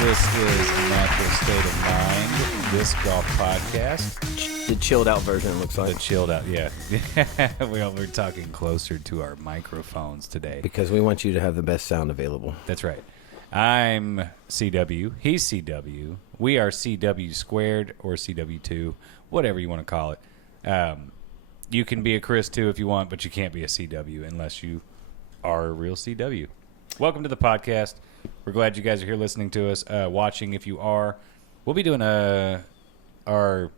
This is Natural State of Mind, Disc Golf Podcast. The chilled out version, it looks like. The chilled out, yeah. We're talking closer to our microphones today. Because we want you to have the best sound available. That's right. I'm CW. He's CW. We are CW squared or CW2, whatever you want to call it. You can be a Chris too if you want, but you can't be a CW unless you are a real CW. Welcome to the podcast. We're glad you guys are here listening to us, watching if you are. We'll be doing our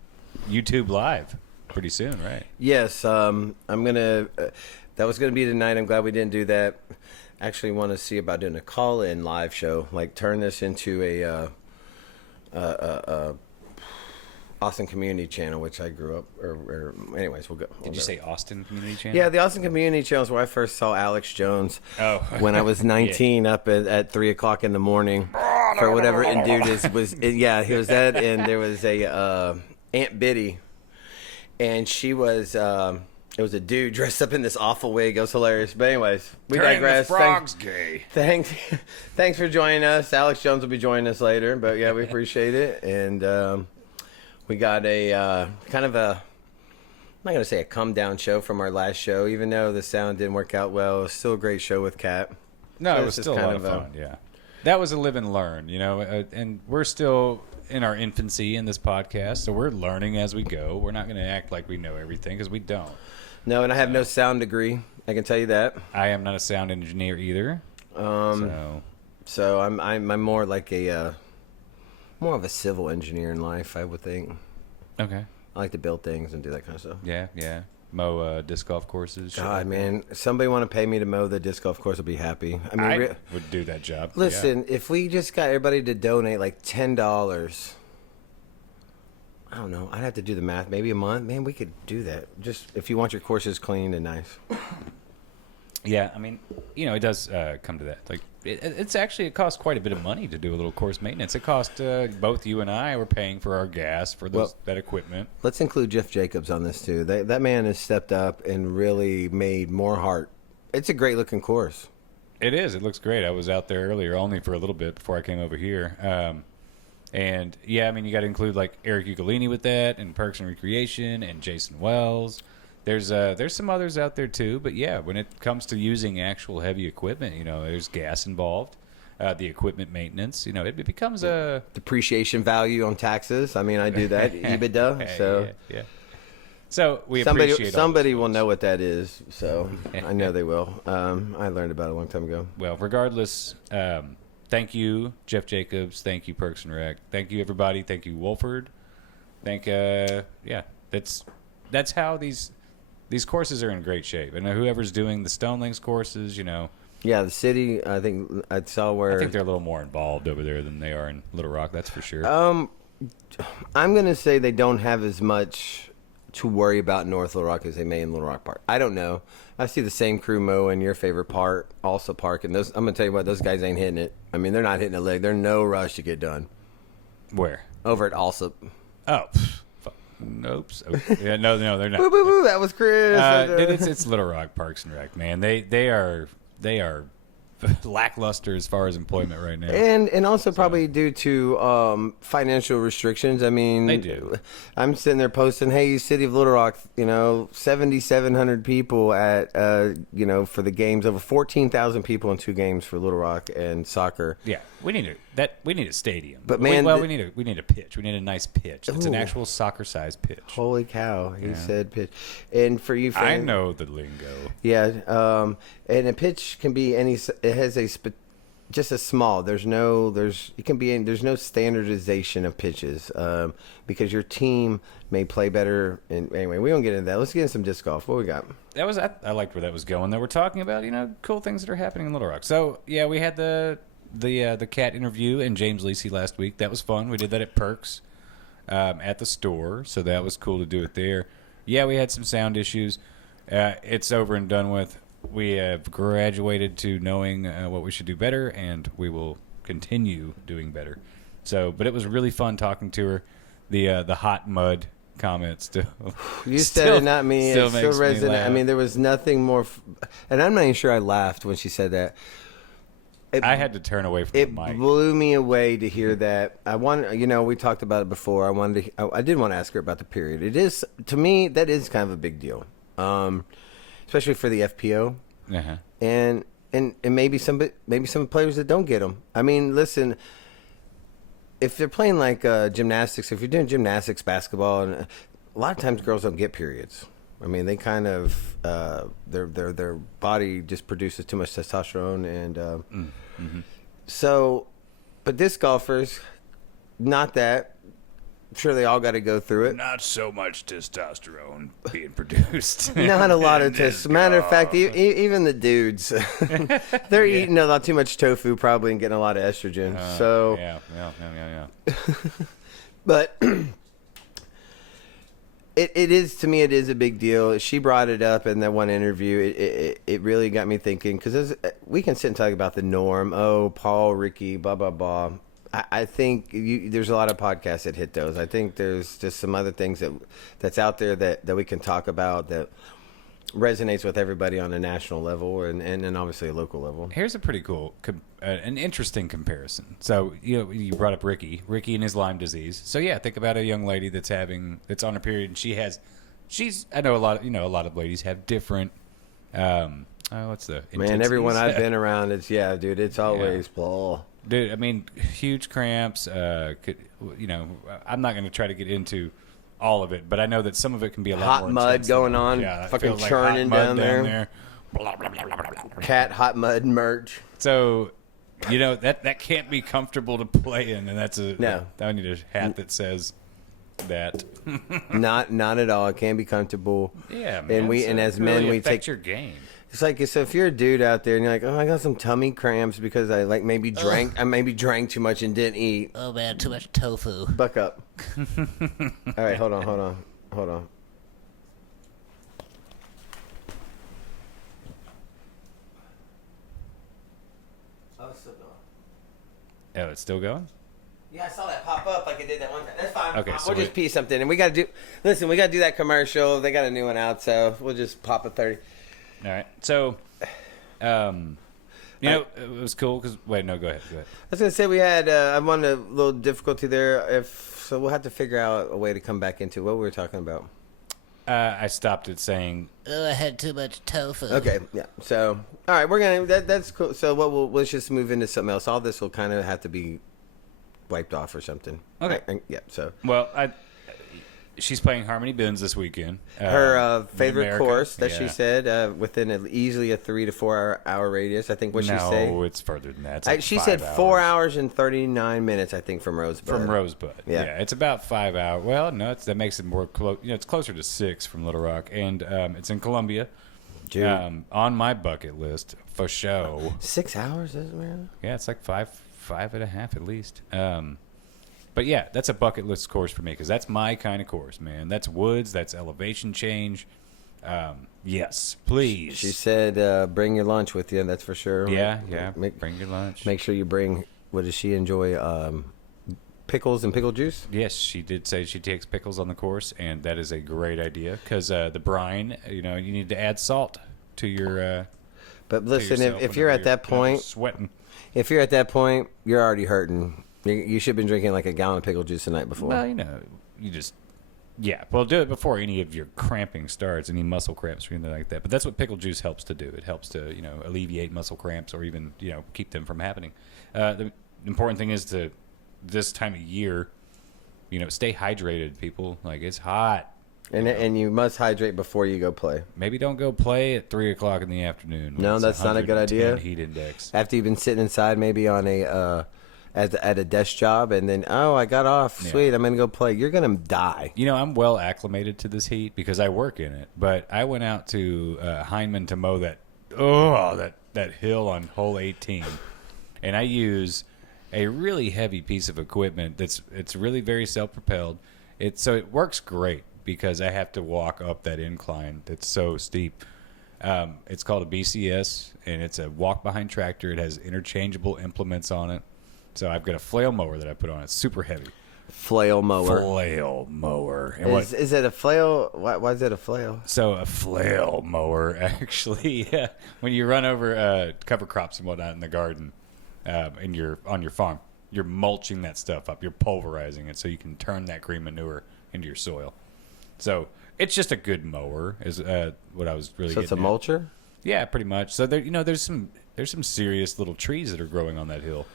YouTube live pretty soon, right? Yes, I'm going to, that was going to be tonight. I'm glad we didn't do that. Actually want to see about doing a call-in live show, like turn this into a Austin Community Channel, which I grew up, or anyways, we'll go. Did you say Austin Community Channel? Yeah, the Austin Community Channel is where I first saw Alex Jones. Oh. When I was 19 yeah. up at 3 o'clock in the morning for whatever dude was. Yeah, he was that, and there was a Aunt Biddy, and she was. It was a dude dressed up in this awful wig. It was hilarious. But anyways, we digress. The frog's gay. Thanks for joining us. Alex Jones will be joining us later. But yeah, we appreciate it. And we got a kind of a, I'm not going to say a come down show from our last show, even though the sound didn't work out well. It was still a great show with Kat. No, it was still a lot of fun, yeah. That was a live and learn, you know, and we're still in our infancy in this podcast, so we're learning as we go. We're not going to act like we know everything because we don't. No, and I have no sound degree. I can tell you that. I am not a sound engineer either. So I'm more like more of a civil engineer in life, I would think. Okay. I like to build things and do that kind of stuff. Yeah. Mow disc golf courses. God, man, if somebody want to pay me to mow the disc golf course, I'd be happy. I mean, I would do that job. Listen, if we just got everybody to donate like $10. I don't know. I'd have to do the math. Maybe a month. Man, we could do that. Just if you want your courses clean and nice. Yeah, I mean, you know, it does come to that. Like, it costs quite a bit of money to do a little course maintenance. It costs both you and I were paying for our gas for that equipment. Let's include Jeff Jacobs on this too. That man has stepped up and really made more heart. It's a great looking course. It is. It looks great. I was out there earlier, only for a little bit before I came over here. And yeah, I mean, you got to include like Eric Ugolini with that, and Perks and Recreation, and Jason Wells. There's some others out there too, but yeah, when it comes to using actual heavy equipment, you know, there's gas involved, the equipment maintenance, you know, it becomes a depreciation value on taxes. I mean, I do that EBITDA, so yeah. So we somebody appreciate somebody will know what that is. So I know they will. I learned about it a long time ago. Well, regardless. Thank you, Jeff Jacobs. Thank you, Perks and Rec. Thank you, everybody. Thank you, Wolford. That's how these courses are in great shape. And whoever's doing the Stone Links courses, you know. Yeah, the city, I think I saw where. I think they're a little more involved over there than they are in Little Rock, that's for sure. I'm going to say they don't have as much to worry about in North Little Rock as they may in Little Rock Park. I don't know. I see the same crew mow in your favorite part, also park, and those. I'm gonna tell you what, those guys ain't hitting it. I mean, they're not hitting a leg. They're no rush to get done. Where? Over at Alsop. Oh, nope. Yeah, no, they're not. Boo, boo, boo, that was Chris. Dude, it's Little Rock Parks and Rec, man. They are lackluster as far as employment right now, and also probably due to financial restrictions. I mean, they do. I'm sitting there posting, "Hey, City of Little Rock, 7,700 people at for the games, over 14,000 people in 2 games for Little Rock and soccer." Yeah, we need a stadium. But man, we need a pitch. We need a nice pitch. It's an actual soccer-sized pitch. Holy cow! He said pitch, and for you, fans, I know the lingo. Yeah, and a pitch can be any. It has just a small. There's no standardization of pitches because your team may play better. And anyway, we won't get into that. Let's get into some disc golf. What we got? I liked where that was going. That we're talking about cool things that are happening in Little Rock. So yeah, we had the Kat interview and James Lacey last week. That was fun. We did that at Perks at the store, so that was cool to do it there. Yeah, we had some sound issues. It's over and done with. We have graduated to knowing what we should do better, and we will continue doing better. So, but it was really fun talking to her. The hot mud comment still. You said it, not me. It still resonated. I mean, there was nothing more. And I'm not even sure I laughed when she said that. I had to turn away from It the mic. blew me away to hear that. We talked about it before. I did want to ask her about the period. It is, to me, that is kind of a big deal, especially for the FPO, Uh-huh. and maybe some players that don't get them. I mean, listen, if they're playing like gymnastics, if you're doing gymnastics, basketball, and a lot of times girls don't get periods. I mean, they kind of their body just produces too much testosterone, and so. But disc golfers, not that. I'm sure they all got to go through it. Not so much testosterone being produced. Not a lot of testosterone. Matter of fact, even the dudes, they're eating a lot too much tofu probably and getting a lot of estrogen. Yeah. But it is, to me, it is a big deal. She brought it up in that one interview. It really got me thinking, because we can sit and talk about the norm. Oh, Paul, Ricky, blah, blah, blah. I think there's a lot of podcasts that hit those. I think there's just some other things that's out there that we can talk about that resonates with everybody on a national level and obviously a local level. Here's a pretty cool, an interesting comparison. So you brought up Ricky and his Lyme disease. So yeah, think about a young lady that's on her period, and I know a lot of ladies have different. What's the man? Everyone I've been around, it's always blah. Dude, I mean, huge cramps. I'm not going to try to get into all of it, but I know that some of it can be a lot hot more mud intense going than on, fucking churning down there. Cat hot mud merch. So, that can't be comfortable to play in, and no. I need a hat that says that. Not at all. It can be comfortable. Yeah, man. And as men, we take your game. It's like, so if you're a dude out there and you're like, oh, I got some tummy cramps because I maybe drank too much and didn't eat. Oh man, too much tofu. Buck up. All right, hold on. Oh, it's still going. Oh, it's still going? Yeah, I saw that pop up like it did that one time. That's fine. Okay, so we'll just pee something, and we got to do that commercial. They got a new one out, so we'll just pop a 30. All right. So, it was cool because... Wait, no, go ahead. I was going to say we had... I wanted a little difficulty there. So we'll have to figure out a way to come back into what we were talking about. I stopped at saying... Oh, I had too much tofu. Okay, yeah. So, all right, we're going to... That's cool. So let's just move into something else. All this will kind of have to be wiped off or something. Okay. Yeah, so... Well, she's playing Harmony Bins this weekend. Her favorite America. course that she said within easily a 3 to 4 hour radius. I think what she said. No, it's further than that. It's she said 4 hours and 39 minutes. I think from Rosebud. From Rosebud, yeah, it's about 5 hours. Well, no, that makes it more close. It's closer to 6 from Little Rock, and it's in Columbia. Dude. On my bucket list for show. 6 hours, isn't it? Yeah, it's like five and a half at least. But yeah, that's a bucket list course for me because that's my kind of course, man. That's woods, that's elevation change. Yes, please. She said bring your lunch with you, that's for sure. Yeah. Bring your lunch. Make sure you bring, what does she enjoy? Pickles and pickle juice? Yes, she did say she takes pickles on the course, and that is a great idea because the brine, you need to add salt to your... but listen, if you're at that point... Sweating. If you're at that point, you're already hurting. You should have been drinking like a gallon of pickle juice the night before. Well, you just... Yeah, well, do it before any of your cramping starts, any muscle cramps or anything like that. But that's what pickle juice helps to do. It helps to, alleviate muscle cramps or even, keep them from happening. The important thing is to, this time of year, stay hydrated, people. Like, it's hot. And you must hydrate before you go play. Maybe don't go play at 3 o'clock in the afternoon. No, that's not a good idea. Heat index. After you've been sitting inside maybe on at a desk job, and then, I got off. Yeah. Sweet, I'm going to go play. You're going to die. I'm well acclimated to this heat because I work in it. But I went out to Heinemann to mow that hill on hole 18. And I use a really heavy piece of equipment it's really very self-propelled. So it works great because I have to walk up that incline that's so steep. It's called a BCS, and it's a walk-behind tractor. It has interchangeable implements on it. So I've got a flail mower that I put on. It's super heavy. Flail mower. Flail mower. And is it a flail? Why is it a flail? So a flail mower, actually, when you run over cover crops and whatnot in the garden, on your farm. You're mulching that stuff up. You're pulverizing it so you can turn that green manure into your soil. So it's just a good mower is what I was really. So it's a getting at. mulcher? Yeah, pretty much. So there, there's some serious little trees that are growing on that hill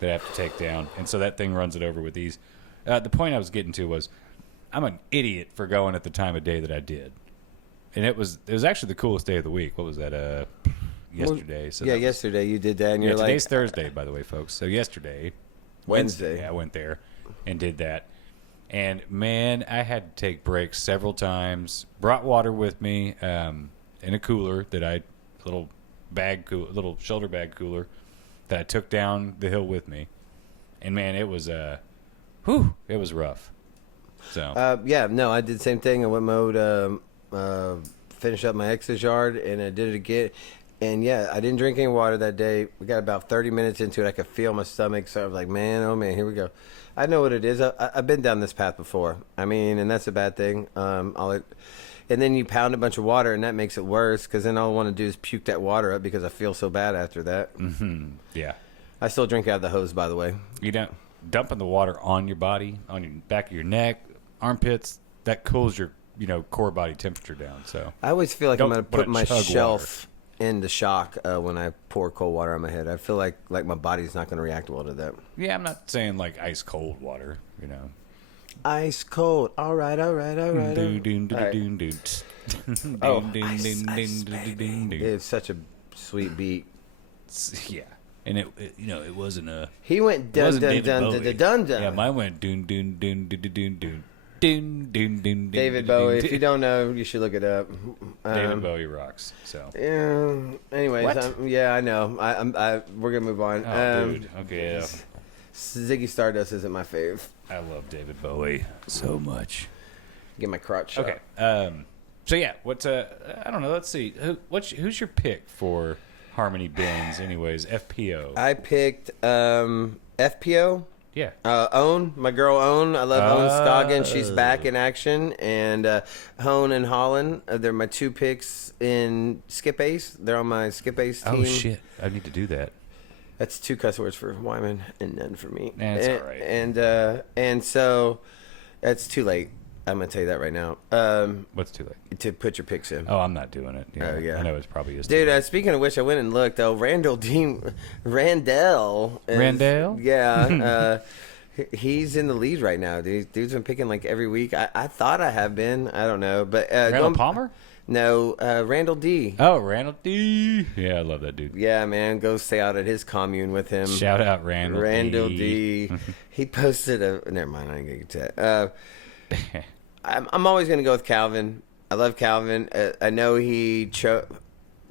that I have to take down, and so that thing runs it over with ease. The point I was getting to was, I'm an idiot for going at the time of day that I did, and it was actually the coolest day of the week. What was that? Yesterday. So yeah, yesterday you did that, and you're like, today's Thursday, by the way, folks. So yesterday, Wednesday, I went there and did that. And man, I had to take breaks several times. Brought water with me in a cooler little shoulder bag cooler that I took down the hill with me. And man, it was it was rough. So I did the same thing. I went mowed, finished up my ex's yard, and I did it again. And yeah, I didn't drink any water that day. We got about 30 minutes into it. I could feel my stomach. So I was like, man, oh man, here we go. I know what it is. I've been down this path before. I mean, and that's a bad thing. And then you pound a bunch of water, and that makes it worse because then all I want to do is puke that water up because I feel so bad after that. Mm-hmm. Yeah. I still drink out of the hose, by the way. You don't dumping the water on your body, on your back of your neck, armpits. That cools your core body temperature down. So I always feel like I'm going to put my chug shelf into shock when I pour cold water on my head. I feel like my body's not going to react well to that. Yeah, I'm not saying like ice cold water. Ice cold. All right. It's such a sweet beat. Yeah, and it wasn't a. He went dun dun dun dun dun dun. Yeah, mine went dun dun dun dun dun dun. Dun, dun, dun, David dun, Bowie. dun, If you don't know, you should look it up. David Bowie rocks. So. Yeah. Anyways, What? yeah, I know. We're gonna move on. Dude. Okay. Yeah. Ziggy Stardust isn't my fave. I love David Bowie so much. Get my crotch shot. Okay. So yeah, what's I don't know. Let's see. Who's your pick for Harmony Bins? Anyways, FPO. I picked FPO. Yeah. Own, my girl Own. I love Own Scoggin. She's back in action. And Hone and Holland, they're my two picks in Skip Ace. They're on my Skip Ace team. Oh, shit. I need to do that. That's 2 cuss words for Wyman and none for me. That's all right. And so that's too late. I'm going to tell you that right now. What's too late? To put your picks in. Oh, I'm not doing it. Oh, yeah. I know it's probably is. Dude, speaking of which, I went and looked. Oh, Randall. Randall? Yeah. He's in the lead right now. Dude's been picking like every week. I thought I have been. I don't know. But Randall Palmer? No, Randall D. Oh, Randall D. Yeah, I love that dude. Yeah, man. Go stay out at his commune with him. Shout out Randall D. He posted a... Never mind. I ain't going to get to that. I'm always going to go with Calvin. I love Calvin. I know he choked.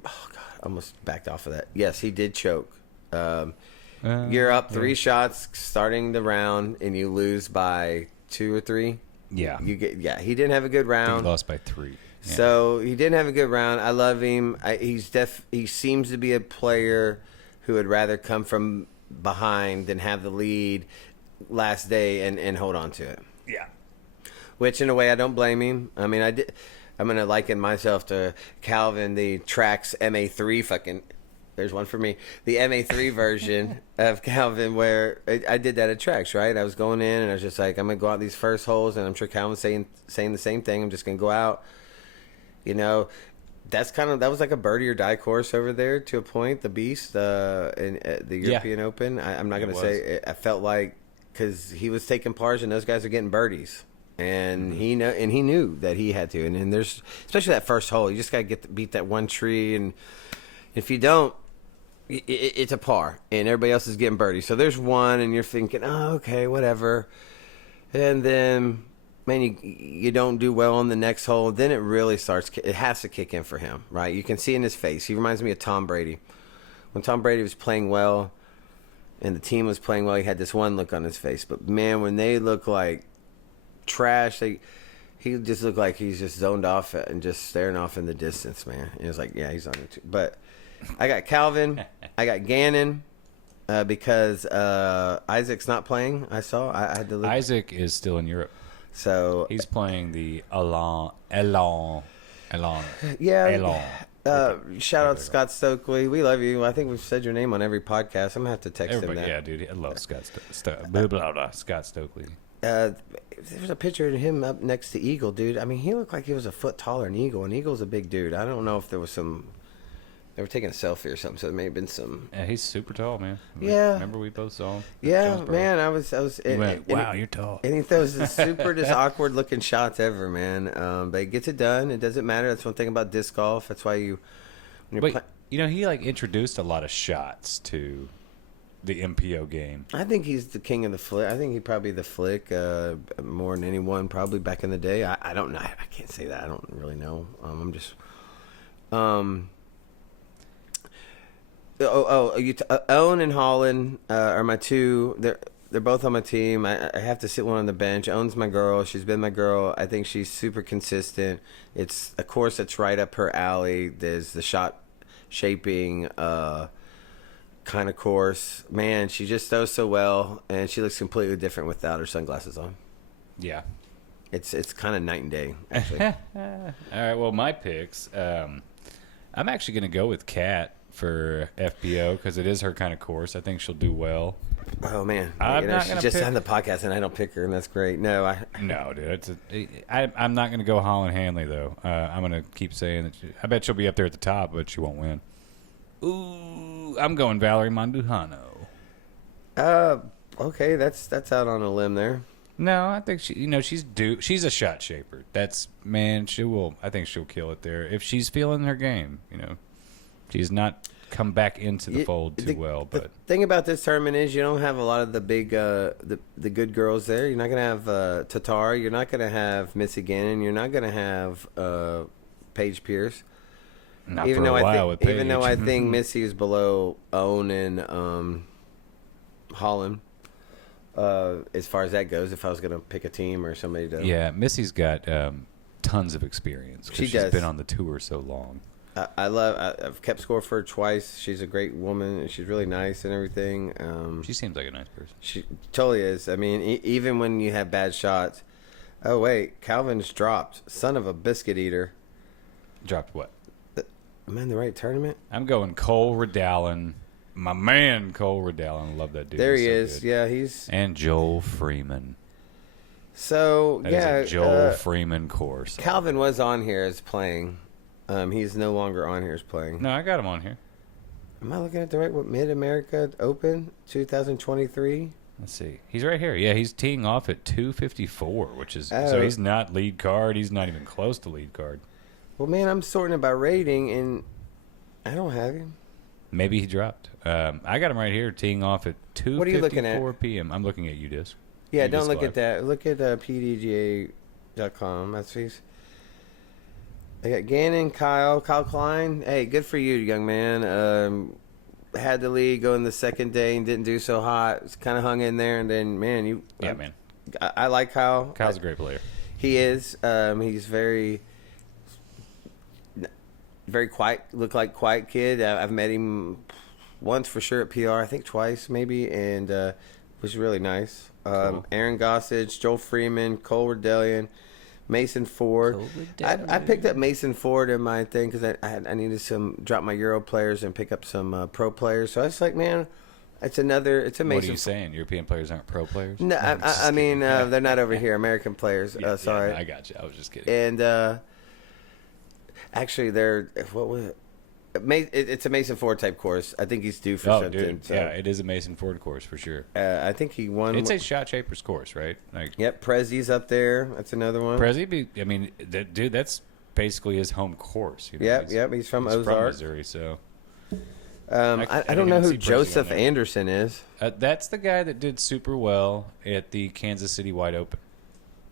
Oh, God. I almost backed off of that. Yes, he did choke. You're up 3 shots starting the round, and you lose by 2 or 3. Yeah. He didn't have a good I think round. he lost by 3. Yeah. So he didn't have a good round. I love him. He seems to be a player who would rather come from behind than have the lead last day and hold on to it. Yeah. Which, in a way, I don't blame him. I mean, I'm going to liken myself to Calvin, the Trax MA3 fucking... There's one for me. The MA3 version of Calvin where I did that at Trax, right? I was going in, and I was just like, I'm going to go out these first holes, and I'm sure Calvin's saying the same thing. I'm just going to go out. That was like a birdie or die course over there to a point, the Beast, in the European Open. I'm not going to say it. I felt like... Because he was taking pars, and those guys are getting birdies. And he knew that he had to. And there's, especially that first hole, you just got to beat that one tree. And if you don't, it's a par. And everybody else is getting birdies. So there's one, and you're thinking, oh, okay, whatever. And then, man, you don't do well on the next hole. Then it really starts. It has to kick in for him, right? You can see in his face. He reminds me of Tom Brady. When Tom Brady was playing well and the team was playing well, he had this one look on his face. But, man, when they look like trash, he just looked like he's just zoned off and just staring off in the distance, man. And it was like, yeah, he's on it too. But I got Calvin. I got Gannon because Isaac's not playing. I had to look. Isaac is still in Europe. So he's playing the Elan. Yeah. Elan. Shout out to Scott Stokely. We love you. I think we've said your name on every podcast. I'm gonna have to text him that. Yeah, dude, I love blah, blah, blah, Scott Stokely. There's a picture of him up next to Eagle, dude. I mean, he looked like he was a foot taller than Eagle, and Eagle's a big dude. I don't know if there was some. They were taking a selfie or something, so there may have been some. Yeah, he's super tall, man. Yeah. Remember we both saw him? Yeah, man. I was. Wow, you're tall. And he throws the super just awkward looking shots ever, man. But he gets it done. It doesn't matter. That's one thing about disc golf. That's why you. Wait, he like introduced a lot of shots to the MPO game. I think he's the king of the flick. I think he probably the flick more than anyone probably back in the day. I don't know. I can't say that. I don't really know. I'm just. Owen and Holland are my two. They're both on my team. I have to sit one on the bench. Owen's my girl. She's been my girl. I think she's super consistent. It's a course that's right up her alley. There's the shot shaping kind of course. Man, she just throws so well, and she looks completely different without her sunglasses on. Yeah. It's kind of night and day, actually. All right, well, my picks. I'm actually going to go with Kat for FPO because it is her kind of course. I think she'll do well. Oh man, she just on the podcast and I don't pick her, and that's great. No, dude, I'm not going to go Holland Hanley though. I'm going to keep saying that. I bet she'll be up there at the top, but she won't win. Ooh, I'm going Valerie Mandujano. Okay, that's out on a limb there. No, I think she's a shot shaper. I think she'll kill it there if she's feeling her game. She's not come back into the fold too well. But the thing about this tournament is you don't have a lot of the big, the good girls there. You're not going to have Tatar. You're not going to have Missy Gannon. You're not going to have Paige Pierce. Not even for a while with Paige. Even though I think Missy is below Owen and Holland, as far as that goes, if I was going to pick a team or somebody to... Yeah, Missy's got tons of experience because she's been on the tour so long. I've kept score for her twice. She's a great woman, and she's really nice and everything. She seems like a nice person. She totally is. I mean, even when you have bad shots. Oh, wait. Calvin's dropped. Son of a biscuit eater. Dropped what? Am I in the right tournament? I'm going Cole Redallen. My man, Cole Redallen. I love that dude. There he so is. good. Yeah, he's... And Joel Freeman. So, that is a Joel Freeman course. Calvin was on here as playing. He's no longer on here as playing. No, I got him on here. Am I looking at the right one? Mid-America Open 2023? Let's see. He's right here. Yeah, he's teeing off at 254, which is... So he's not lead card. He's not even close to lead card. Well, man, I'm sorting it by rating, and I don't have him. Maybe he dropped. I got him right here teeing off at 2:54 What are you looking at? p.m. I'm looking at UDisc. Yeah, UDisc don't look Live. at that. Look at pdga.com. That's he's... I got Gannon, Kyle Klein. Hey, good for you, young man. Had the lead going the second day and didn't do so hot. It's kind of hung in there, and then, man, man. I like Kyle. Kyle's a great player. He is. He's very quiet. Look like quiet kid. I've met him once for sure at PR. I think twice maybe, and was really nice. Cool. Aaron Gossage, Joel Freeman, Cole Redallen, Mason Ford. I picked up Mason Ford in my thing because I needed drop my Euro players and pick up some pro players. So I was like, man, it's a Mason. What are you saying? European players aren't pro players? No, I mean they're not over here. American players. Sorry, yeah, I got you. I was just kidding. And actually, what was it? It's a Mason Ford type course. I think he's due for something. Dude. So. Yeah, it is a Mason Ford course for sure. I think he won. It's a shot shaper's course, right? Yep, Prezzi's up there. That's another one. Dude, that's basically his home course. Yep. He's from Ozark, from Missouri. So I don't know who Joseph Anderson is. That's the guy that did super well at the Kansas City Wide Open.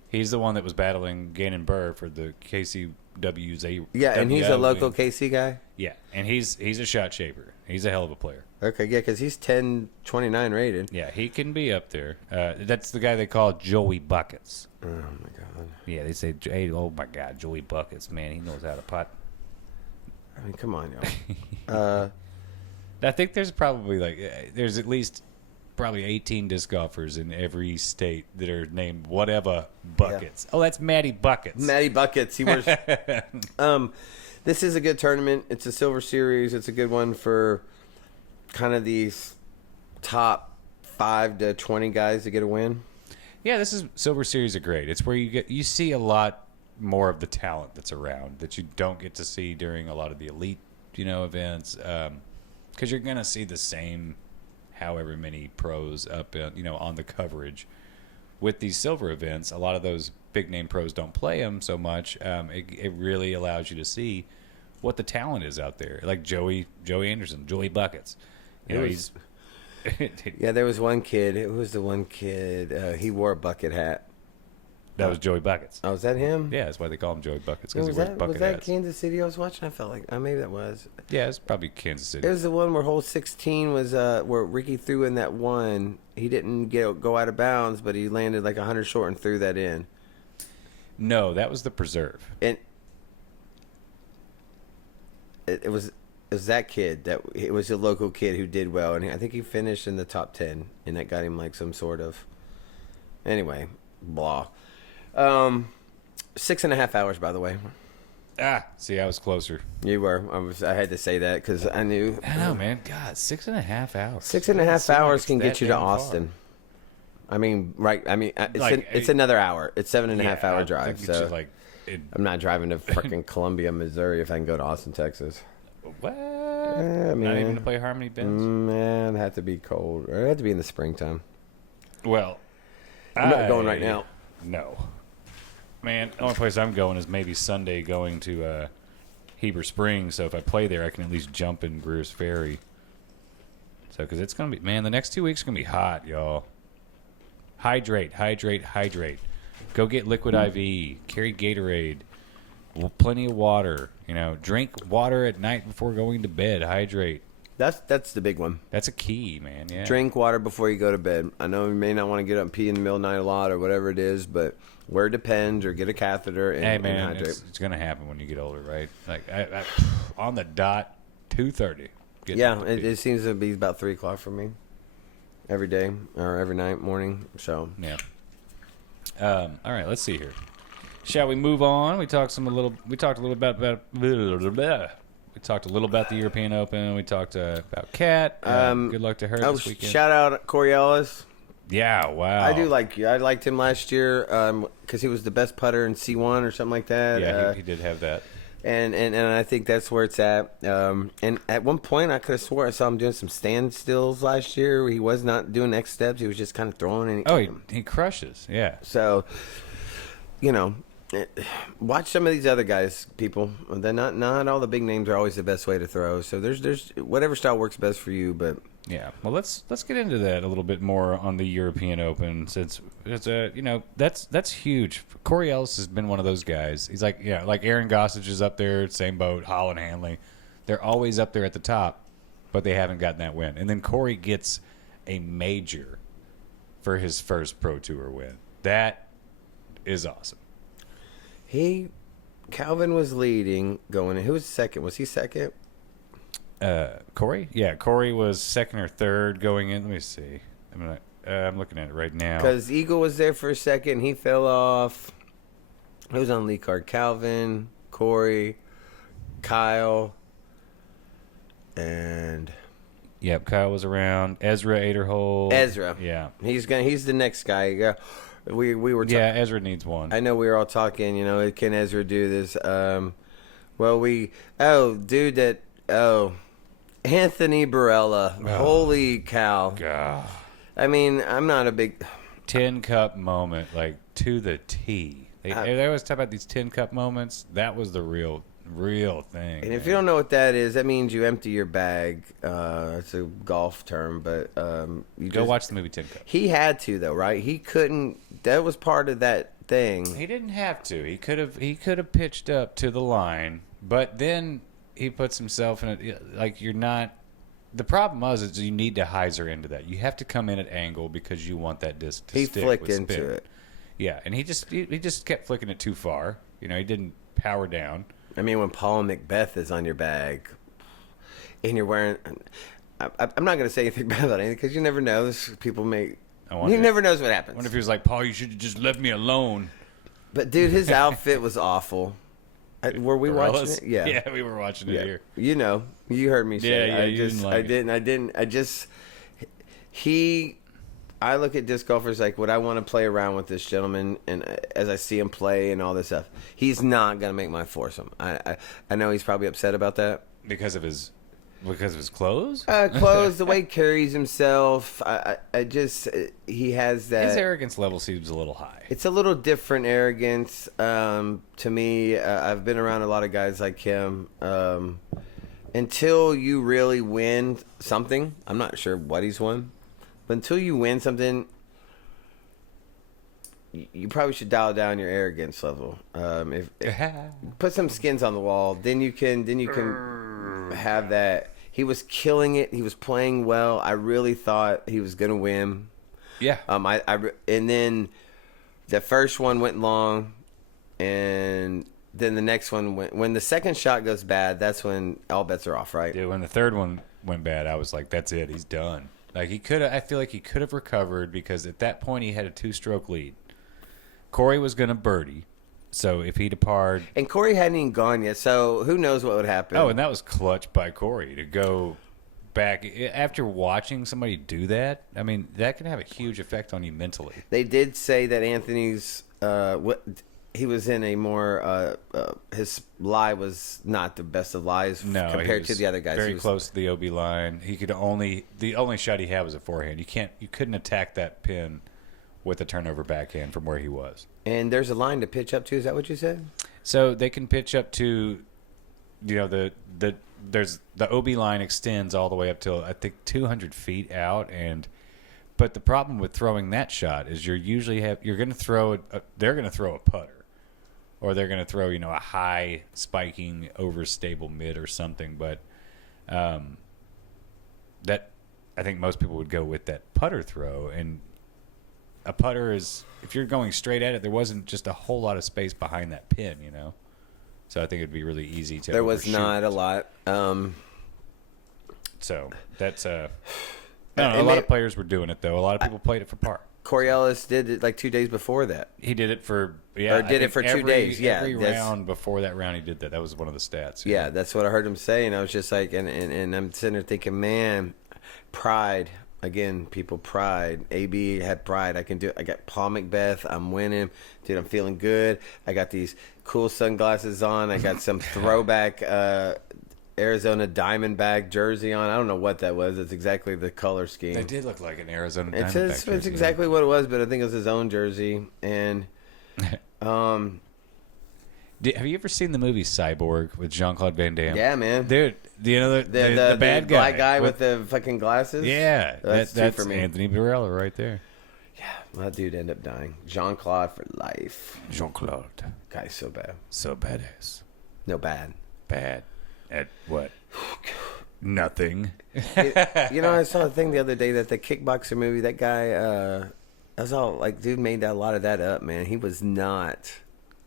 He's the one that was battling Gannon Burr for the KCW's. Yeah, and he's a local KC guy. Yeah, and he's a shot shaper. He's a hell of a player. Okay, yeah, because he's 1029 rated. Yeah, he can be up there. That's the guy they call Joey Buckets. Oh my god. Yeah, they say, hey, oh my god, Joey Buckets, man, he knows how to putt. I mean, come on, y'all. I think there's probably there's at least probably 18 disc golfers in every state that are named whatever Buckets. Oh, that's Matty Buckets. Matty Buckets. He wears. This is a good tournament. It's a Silver Series. It's a good one for kind of these top 5 to 20 guys to get a win. Yeah, this is Silver Series are great. It's where you see a lot more of the talent that's around that you don't get to see during a lot of the elite, events. Because you're gonna see the same, however many pros up, on the coverage. With these silver events, a lot of those big name pros don't play them so much. It really allows you to see what the talent is out there, like Joey Anderson, Joey Buckets. He's. Yeah, there was one kid. Who was the one kid? He wore a bucket hat. That was Joey Buckets. Oh, was that him? Yeah, that's why they call him Joey Buckets, because he Was wears bucket that hats. Kansas City I was watching? I felt like maybe that was. Yeah, it's probably Kansas City. It was the one where hole 16 was where Ricky threw in that one. He didn't go out of bounds, but he landed like 100 short and threw that in. No, that was the preserve. And it was that kid it was a local kid who did well, and I think he finished in the top 10, and that got him like some sort of. Anyway, blah. 6.5 hours, by the way. See, I was closer. You were. I had to say that because I knew. I know, man. God, 6.5 hours. 6.5 hours can get you to Austin. I mean, right? I mean, it's another hour. It's 7.5 hour drive. So I'm not driving to freaking Columbia, Missouri, if I can go to Austin, Texas. What? Yeah, Not even to play Harmony Bends? Man, it had to be cold. Or it had to be in the springtime. Well, I'm not going right now. No. Man, the only place I'm going is maybe Sunday going to Heber Springs. So if I play there, I can at least jump in Greer's Ferry. So, because it's going to be, man, the next 2 weeks are going to be hot, y'all. Hydrate. Go get Liquid IV. Carry Gatorade. Plenty of water. Drink water at night before going to bed. Hydrate. That's the big one. That's a key, man. Yeah. Drink water before you go to bed. I know you may not want to get up and pee in the middle of the night a lot or whatever it is, but wear Depends or get a catheter and, hey, man, and hydrate. It's going to happen when you get older, right? Like, I on the dot, 2:30. Yeah, it seems to be about 3 o'clock for me. Every day or every night, morning. So yeah. All right, let's see here. Shall we move on? We talked a little about we talked a little about the European Open. We talked about Kat. Good luck to her this weekend. Shout out Corey Ellis. Yeah, wow. I liked him last year because he was the best putter in C1 or something like that. Yeah, he did have that. And I think that's where it's at. And at one point, I could have swore I saw him doing some standstills last year. He was not doing next steps. He was just kind of throwing. And he crushes. Yeah. So, watch some of these other guys, people. They're not all the big names are always the best way to throw. So there's whatever style works best for you. But yeah, well, let's get into that a little bit more on the European Open, since it's that's huge. Corey Ellis has been one of those guys. He's like Aaron Gossage is up there, same boat. Holland Hanley, they're always up there at the top, but they haven't gotten that win. And then Corey gets a major for his first Pro Tour win. That is awesome. Calvin was leading going in. Who was second? Was he second? Corey? Yeah, Corey was second or third going in. Let me see. I'm looking at it right now. Because Eagle was there for a second. He fell off. Who was on lead card? Calvin, Corey, Kyle, and... Yep, Kyle was around. Ezra Aderhold. Ezra. Yeah. He's the next guy. Yeah. We were talking. Yeah, Ezra needs one. I know we were all talking, can Ezra do this? Anthony Barella. Oh. Holy cow. God. I mean, I'm not a big... 10 cup moment, like to the T. They always talk about these 10 cup moments. That was the real thing. And if you don't know what that is, that means you empty your bag. It's a golf term, but you go watch the movie 10 Cup. He had to, though, right? He couldn't. That was part of that thing. He didn't have to. He could have pitched up to the line, but then he puts himself in you're not. The problem is you need to hyzer into that. You have to come in at angle because you want that disc to stick. He flicked with into spin. it. Yeah, and he just kept flicking it too far. He didn't power down. I mean, when Paul Macbeth is on your bag, and you're wearing, I'm not gonna say anything bad about anything because you never know. People may. wonder- You never knows what I happens. wonder if he was like, Paul, you should have just left me alone. But dude, his outfit was awful. Were we watching Gorillas? it? Yeah. Yeah, we were watching it here. You know, you heard me say. Yeah, it. you didn't like it. I didn't. I look at disc golfers like, would I want to play around with this gentleman? And as I see him play and all this stuff, he's not gonna make my foursome. I know he's probably upset about that Because of his clothes? clothes, the way he carries himself. I just he has that. His arrogance level seems a little high. It's a little different arrogance to me. I've been around a lot of guys like him. Until you really win something, I'm not sure what he's won, but until you win something, you probably should dial down your arrogance level. If put some skins on the wall, then you can have that. He was killing it. He was playing well. I really thought he was gonna win. Yeah. And then the first one went long, and then the next one went. When the second shot goes bad, that's when all bets are off, right? Dude, when the third one went bad, I was like, that's it. He's done. Like, I feel like he could have recovered because at that point he had a 2-stroke lead. Corey was going to birdie. So if he'd have parred. And Corey hadn't even gone yet, so who knows what would happen. Oh, and that was clutch by Corey to go back. After watching somebody do that, I mean, that can have a huge effect on you mentally. They did say that Anthony's he was in a more his lie was not the best of lies compared to the other guys. Very close to the OB line. The only shot he had was a forehand. You couldn't attack that pin with a turnover backhand from where he was. And there's a line to pitch up to. Is that what you said? So they can pitch up to, there's the OB line extends all the way up till I think 200 feet out, but the problem with throwing that shot is they're going to throw a putter. Or they're going to throw, a high spiking, overstable mid or something. But that I think most people would go with that putter throw. And a putter is, if you're going straight at it, there wasn't just a whole lot of space behind that pin, So I think it'd be really easy to. There was not a lot. So that's a lot of players were doing it though. A lot of people played it for par. Corey Ellis did it like 2 days before that. He did it for Or did it for 2 days. Yeah, every round before that round he did that. That was one of the stats. Yeah, that's what I heard him say, and I was just like, and I'm sitting there thinking, man, pride. Again, people pride. AB had pride. I can do it. I got Paul Macbeth. I'm winning. Dude, I'm feeling good. I got these cool sunglasses on. I got some throwback Arizona Diamondback jersey on. I don't know what that was. It's exactly the color scheme. They did look like an Arizona Diamondback jersey. It's exactly what it was, but I think it was his own jersey. And have you ever seen the movie Cyborg with Jean-Claude Van Damme? Yeah, man. Dude, the bad guy. Black guy with the fucking glasses? Yeah. That's for me. Anthony Barella right there. Yeah, that dude ended up dying. Jean-Claude for life. Jean-Claude. Guy's so bad. So badass. No, bad. Bad. At what? Nothing. I saw a thing the other day that the kickboxer movie, that guy, I was all like, dude made a lot of that up, man. He was not.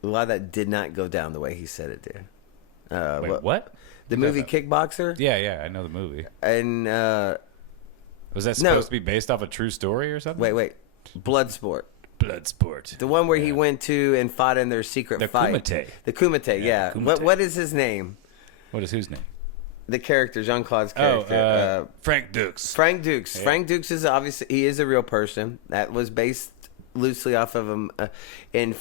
A lot of that did not go down the way he said it did. Wait, what? The movie Kickboxer? Yeah, I know the movie. And was that supposed to be based off a true story or something? Wait. Bloodsport. Bloodsport. The one where he went to and fought in their secret fight. Kumite. The Kumite, yeah. Kumite. What is his name? What is whose name? The character, Jean-Claude's character. Frank Dukes. Frank Dukes. Yeah. Frank Dukes is obviously, he is a real person. That was based loosely off of him. And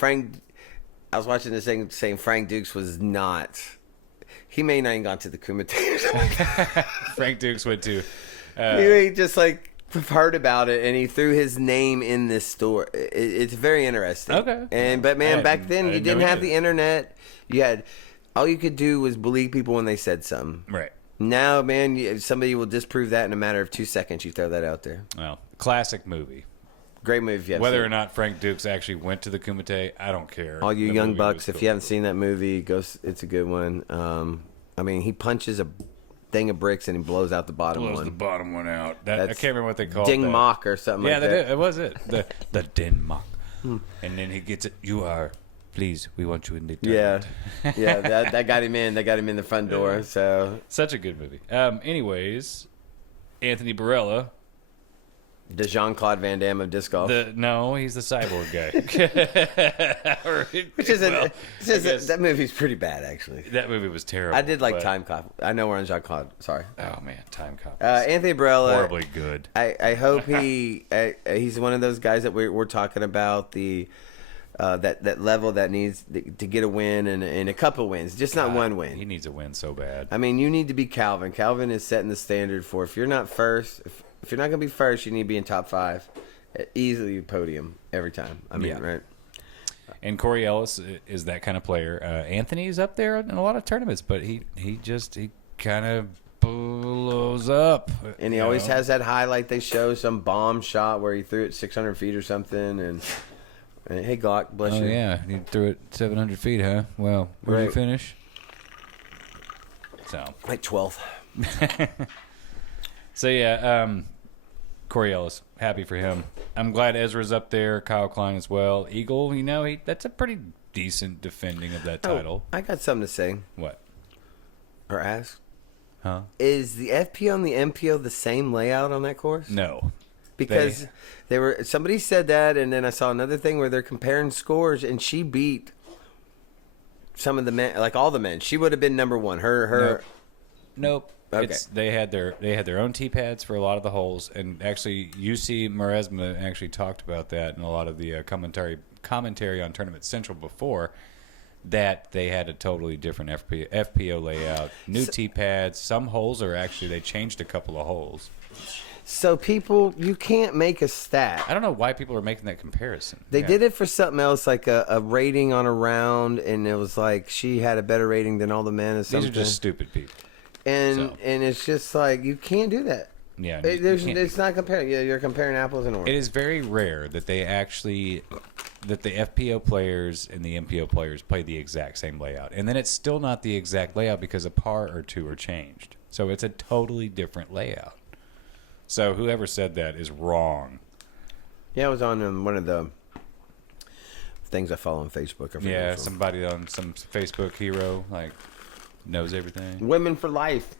I was watching this thing saying Frank Dukes was not. He may not have gone to the Kumite or something. Frank Dukes went to. He just heard about it and he threw his name in this store. It's very interesting. Okay. But man, back then you didn't have either. the internet. You had all you could do was believe people when they said something. Right. Now, man, somebody will disprove that in a matter of 2 seconds. You throw that out there. Well, classic movie. Great movie. Whether or not Frank Dukes actually went to the Kumite, I don't care. All you The young movie bucks, was if you haven't seen that movie, it's a good one. I mean, he punches a thing of bricks and he blows out the bottom blows one. the bottom one out. I That's can't remember what they called Ding that. Mock or something Yeah, like that. it was it. The Din Mock. And then he gets it. You are. Please, we want you in the Yeah, tournament. that got him in. That got him in the front door. So Such a good movie. Anyways, Anthony Barella. The Jean-Claude Van Damme of disc golf. No, he's the cyborg guy. Which is that movie's pretty bad, actually. That movie was terrible. I did like Time Cop. I know we're on Jean-Claude. Sorry. Oh man, Time Cop. Anthony Barella. Horribly good. I hope he's one of those guys that we're talking about, the that level that needs to get a win and a couple wins, just not one win. He needs a win so bad. I mean, you need to be Calvin. Calvin is setting the standard for, if you're not first, if you're not going to be first, you need to be in top 5. Easily podium every time. I mean, right? And Corey Ellis is that kind of player. Anthony's up there in a lot of tournaments, but he kind of blows up. And he always has that highlight they show, some bomb shot where he threw it 600 feet or something. And hey, Glock, bless you. Oh, yeah. He threw it 700 feet, huh? Well, where did you finish? So. Like 12th. So, yeah, Corey Ellis, happy for him. I'm glad Ezra's up there, Kyle Klein as well. Eagle, that's a pretty decent defending of that title. I got something to say. What? Or ask. Huh? Is the FPO and the MPO the same layout on that course? No. Because somebody said that, and then I saw another thing where they're comparing scores, and she beat some of the men, like all the men. She would have been number 1. Nope. Okay. They had their own tee pads for a lot of the holes, and actually UC Maresma actually talked about that in a lot of the commentary on Tournament Central before, that they had a totally different FPO layout, new tee pads. Some holes they changed a couple of holes. So people, you can't make a stat. I don't know why people are making that comparison. They did it for something else, like a rating on a round, and it was like she had a better rating than all the men or something. These are just stupid people. And it's just like, you can't do that. Yeah, it's not comparing. You're comparing apples and oranges. It is very rare that the FPO players and the MPO players play the exact same layout, and then it's still not the exact layout because a par or two are changed. So it's a totally different layout. So whoever said that is wrong. Yeah, it was on one of the things I follow on Facebook. Yeah, somebody on some Facebook hero knows everything. Women for life.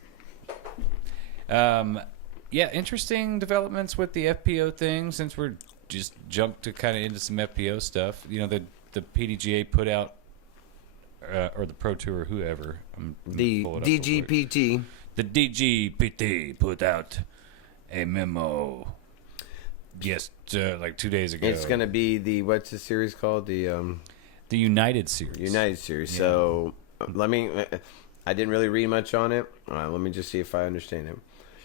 Yeah, interesting developments with the FPO thing. Since we're just jumped to kind of into some FPO stuff, the PDGA put out, or the Pro Tour, whoever. The DGPT. The DGPT put out a memo. Yes, like 2 days ago. It's gonna be what's the series called? The United Series. United Series. Yeah. So I didn't really read much on it. Let me just see if I understand it.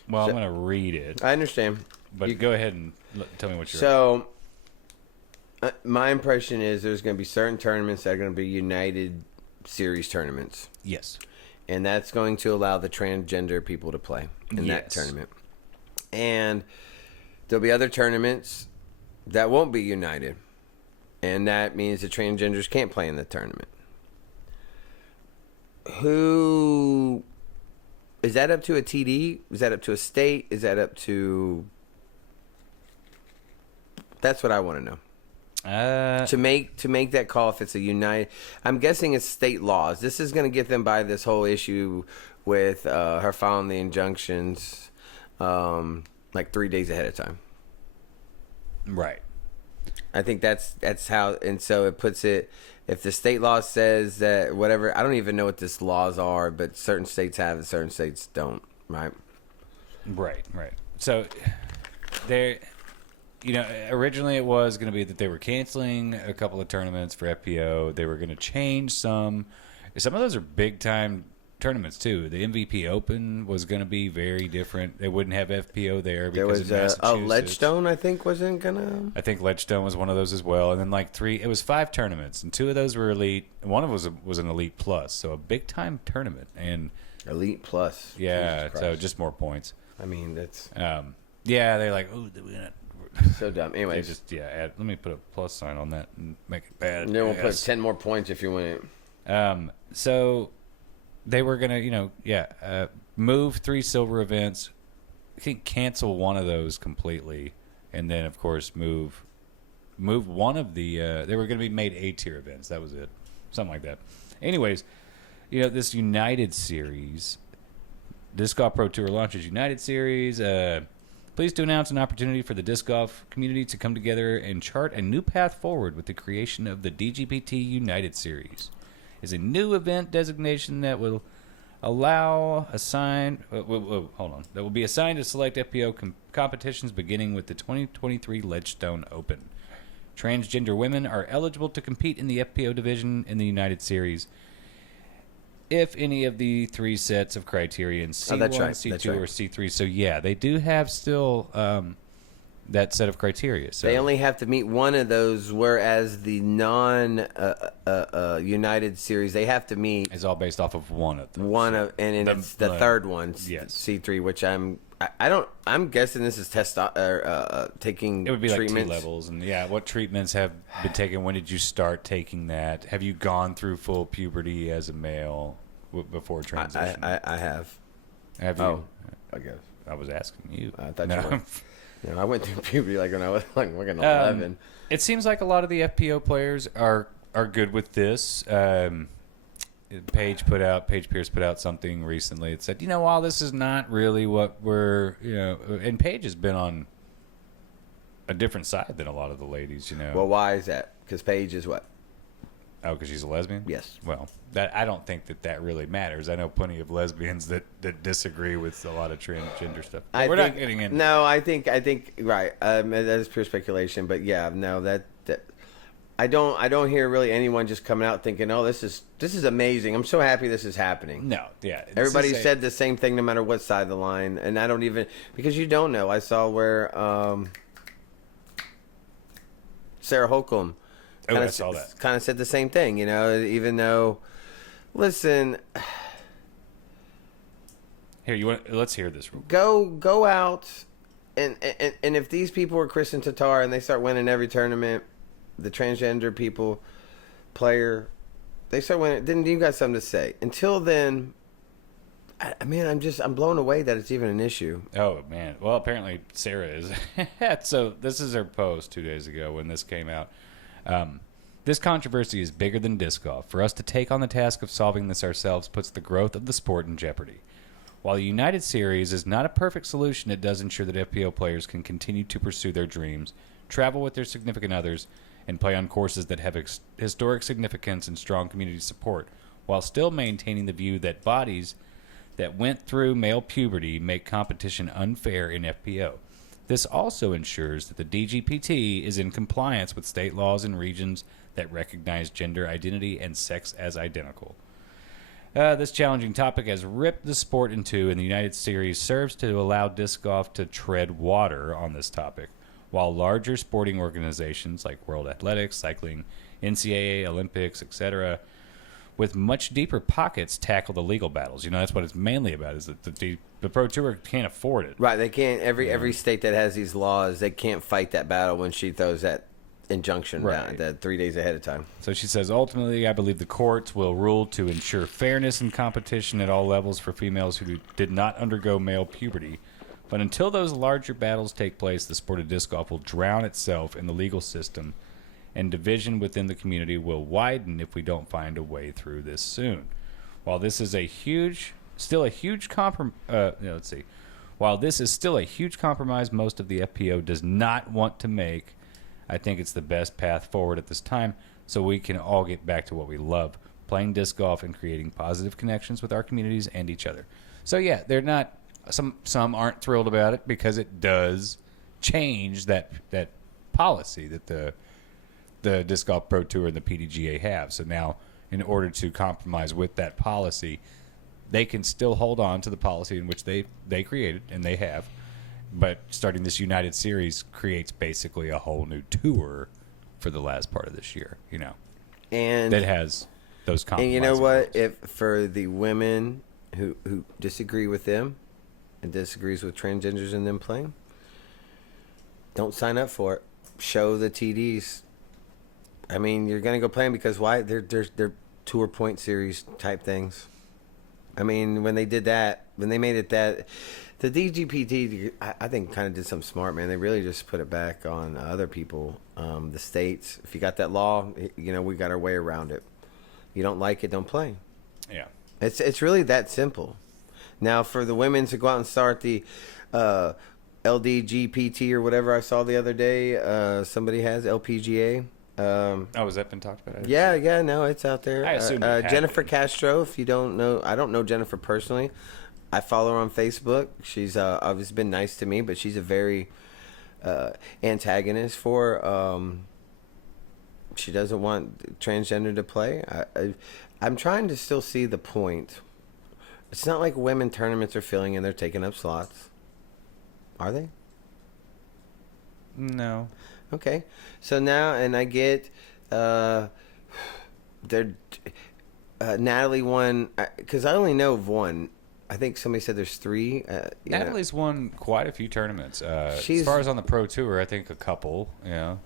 Well, I'm gonna read it. I understand, but go ahead and tell me what you're. So, my impression is there's going to be certain tournaments that are going to be United Series tournaments. Yes. And that's going to allow the transgender people to play in that tournament. And there'll be other tournaments that won't be United. And that means the transgenders can't play in the tournament. Who... Is that up to a TD? Is that up to a state? Is that up to... That's what I want to know. To make that call, if it's a United... I'm guessing it's state laws. This is going to get them by this whole issue with her filing the injunctions 3 days ahead of time. Right. I think that's how... And so it puts it... If the state law says that whatever, I don't even know what these laws are, but certain states have it, certain states don't, right? Right. So, originally it was going to be that they were canceling a couple of tournaments for FPO. They were going to change some. Some of those are big time tournaments too. The MVP Open was going to be very different. They wouldn't have FPO there because there was of Massachusetts. Ledgestone, I think, wasn't gonna. I think Ledgestone was one of those as well, and then it was 5 tournaments, and 2 of those were elite. And one of them was an elite plus, so a big time tournament. And elite plus, yeah, so just more points. I mean, that's yeah. They're like, oh, so dumb. Anyway, let me put a plus sign on that and make it bad. And then we'll put 10 more points if you win it. So. They were going to, move 3 silver events. I think cancel one of those completely. And then, of course, move one of the... they were going to be made A-tier events. That was it. Something like that. Anyways, this United Series... Disc Golf Pro Tour launches United Series. pleased to announce an opportunity for the disc golf community to come together and chart a new path forward with the creation of the DGPT United Series. It's a new event designation that will allow that will be assigned to select FPO competitions beginning with the 2023 Ledgestone Open. Transgender women are eligible to compete in the FPO division in the United Series if any of the three sets of criteria in C1, C2, or C3. So, yeah, they do have still that set of criteria. So they only have to meet one of those, whereas the non-United Series, they have to meet... It's all based off of one of them. It's the third one, yes. C3, which I'm guessing this is taking it would be treatments. Like T levels, and what treatments have been taken? When did you start taking that? Have you gone through full puberty as a male before transition? I have. Have you? Oh, I guess I was asking you. I thought you were. I went through puberty when I was like 11. It seems like a lot of the FPO players are good with this. Paige Pierce put out something recently. It said, while this is not really what we're, and Paige has been on a different side than a lot of the ladies, Well, why is that? Because Paige is what? Oh, because she's a lesbian? Yes. Well, I don't think that really matters. I know plenty of lesbians that disagree with a lot of transgender stuff. We're not getting into No, I think right. That is pure speculation, but yeah, no, that I don't hear really anyone just coming out thinking, "Oh, this is amazing. I'm so happy this is happening." No, yeah. Everybody said the same thing no matter what side of the line, and I don't even, because you don't know. I saw where Sarah Holcomb I saw that. Kind of said the same thing, even though, listen, here, let's hear this. Go out and if these people are Kristen Tatar and they start winning every tournament, the transgender player, they start winning, then you got something to say. Until then, I'm blown away that it's even an issue. Oh, man. Well, apparently Sarah is. So this is her post 2 days ago when this came out. This controversy is bigger than disc golf. For us to take on the task of solving this ourselves puts the growth of the sport in jeopardy. While the United Series is not a perfect solution, it does ensure that FPO players can continue to pursue their dreams, travel with their significant others, and play on courses that have historic significance and strong community support, while still maintaining the view that bodies that went through male puberty make competition unfair in FPO. This also ensures that the DGPT is in compliance with state laws in regions that recognize gender identity and sex as identical. This challenging topic has ripped the sport in two, and the United Series serves to allow disc golf to tread water on this topic, while larger sporting organizations like World Athletics, Cycling, NCAA, Olympics, etc., with much deeper pockets tackle the legal battles. That's what it's mainly about, is that the Pro Tour can't afford it. Right, they can't. Every state that has these laws, they can't fight that battle when she throws that injunction down that 3 days ahead of time. So she says, ultimately, I believe the courts will rule to ensure fairness in competition at all levels for females who did not undergo male puberty. But until those larger battles take place, the sport of disc golf will drown itself in the legal system, and division within the community will widen if we don't find a way through this soon. While this is still a huge compromise, most of the FPO does not want to make, I think it's the best path forward at this time, so we can all get back to what we love, playing disc golf and creating positive connections with our communities and each other. So yeah, they're not. Some aren't thrilled about it because it does change that policy that the Disc Golf Pro Tour and the PDGA have. So now, in order to compromise with that policy, they can still hold on to the policy in which they created, and they have. But starting this United Series creates basically a whole new tour for the last part of this year, and that has those compromises. And you know what? If for the women who disagree with them and disagrees with transgenders in them playing, don't sign up for it. Show the TDs. You're gonna go play them because why? They're tour point series type things. When they did that, when they made it that, the DGPT, I think, kind of did something smart, man. They really just put it back on other people, the states. If you got that law, we got our way around it. You don't like it, don't play. Yeah, it's really that simple. Now, for the women to go out and start the LDGPT or whatever I saw the other day. Somebody has LPGA. Oh, has that been talked about? Yeah, no, it's out there. I assumed it had Jennifer been. Castro, if you don't know, I don't know Jennifer personally. I follow her on Facebook. She's obviously been nice to me, but she's a very antagonist for. She doesn't want transgender to play. I'm trying to still see the point. It's not like women tournaments are filling and they're taking up slots. Are they? No. Okay. So now, and I get, Natalie won, because I only know of one. I think somebody said there's three. Natalie's won quite a few tournaments. As She's- far as on the Pro Tour, I think a couple. Yeah.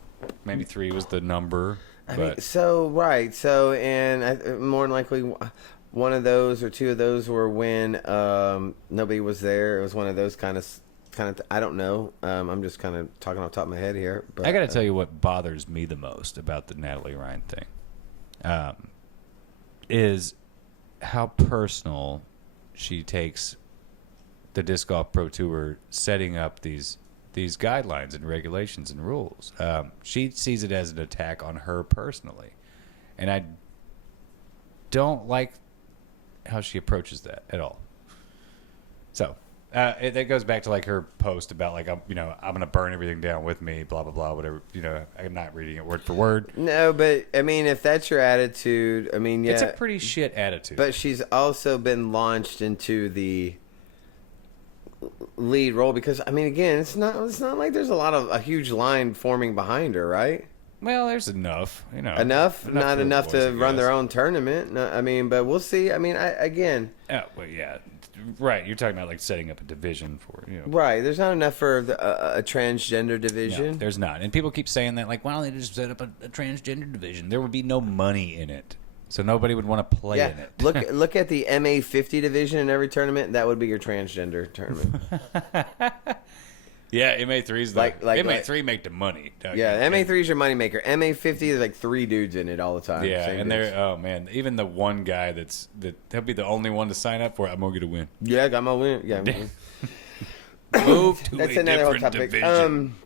Maybe 3 was the number. I But mean, so, right. So, and more than likely, one of those or two of those were when nobody was there. It was one of those kind of I don't know. I'm just kind of talking off the top of my head here. But I got to tell you what bothers me the most about the Natalie Ryan thing is how personal she takes the Disc Golf Pro Tour setting up these guidelines and regulations and rules. She sees it as an attack on her personally. And I don't like how she approaches that at all. So... that goes back to like her post about like I'm gonna burn everything down with me, blah blah blah, whatever. I'm not reading it word for word. No, but I mean, if that's your attitude, I mean, yeah, It's a pretty shit attitude. But she's also been launched into the lead role because I mean, again, it's not like there's a huge line forming behind her, right? Well, there's enough, Enough, not for enough boys, to I run their guess. own tournament. No, I mean, but we'll see. I mean, again, Oh, well, yeah, right. You're talking about like setting up a division for right? There's not enough for a transgender No, division. there's not, and people keep saying that like, why don't they just set up a transgender division? There would be no money in it, so nobody would want to play Yeah, in it. look at the MA50 division in every tournament. That would be your transgender tournament. Yeah, MA3's MA3 make the money. Doug. Yeah, MA3 is your moneymaker. MA50, there's like 3 dudes in it all the time. Yeah, Same and dudes. they're man, even the one guy he'll be the only one to sign up for it. I'm gonna get a win. Yeah, got my win. Yeah, Move to that's a another whole different topic. division.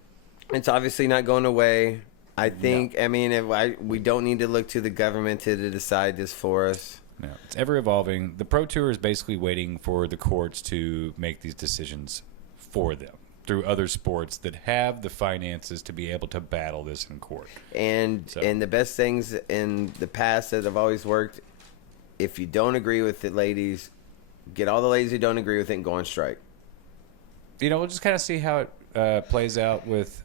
It's obviously not going away. I think. I mean, we don't need to look to the government to decide this for us. No, it's ever evolving. The Pro Tour is basically waiting for the courts to make these decisions for them through other sports that have the finances to be able to battle this in court. And the best things in the past that have always worked, if you don't agree with it, ladies, get all the ladies who don't agree with it and go on strike. We'll just kind of see how it plays out with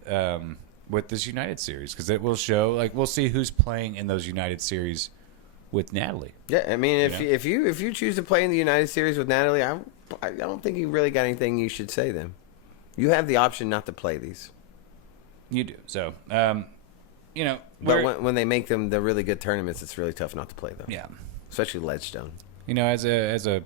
this United Series, because it will show. Like, we'll see who's playing in those United Series with Natalie. Yeah, I mean, if you choose to play in the United Series with Natalie, I don't think you really got anything you should say then. You have the option not to play these. You do. So, But when they make them the really good tournaments, it's really tough not to play them. yeah. Especially Ledgestone. As a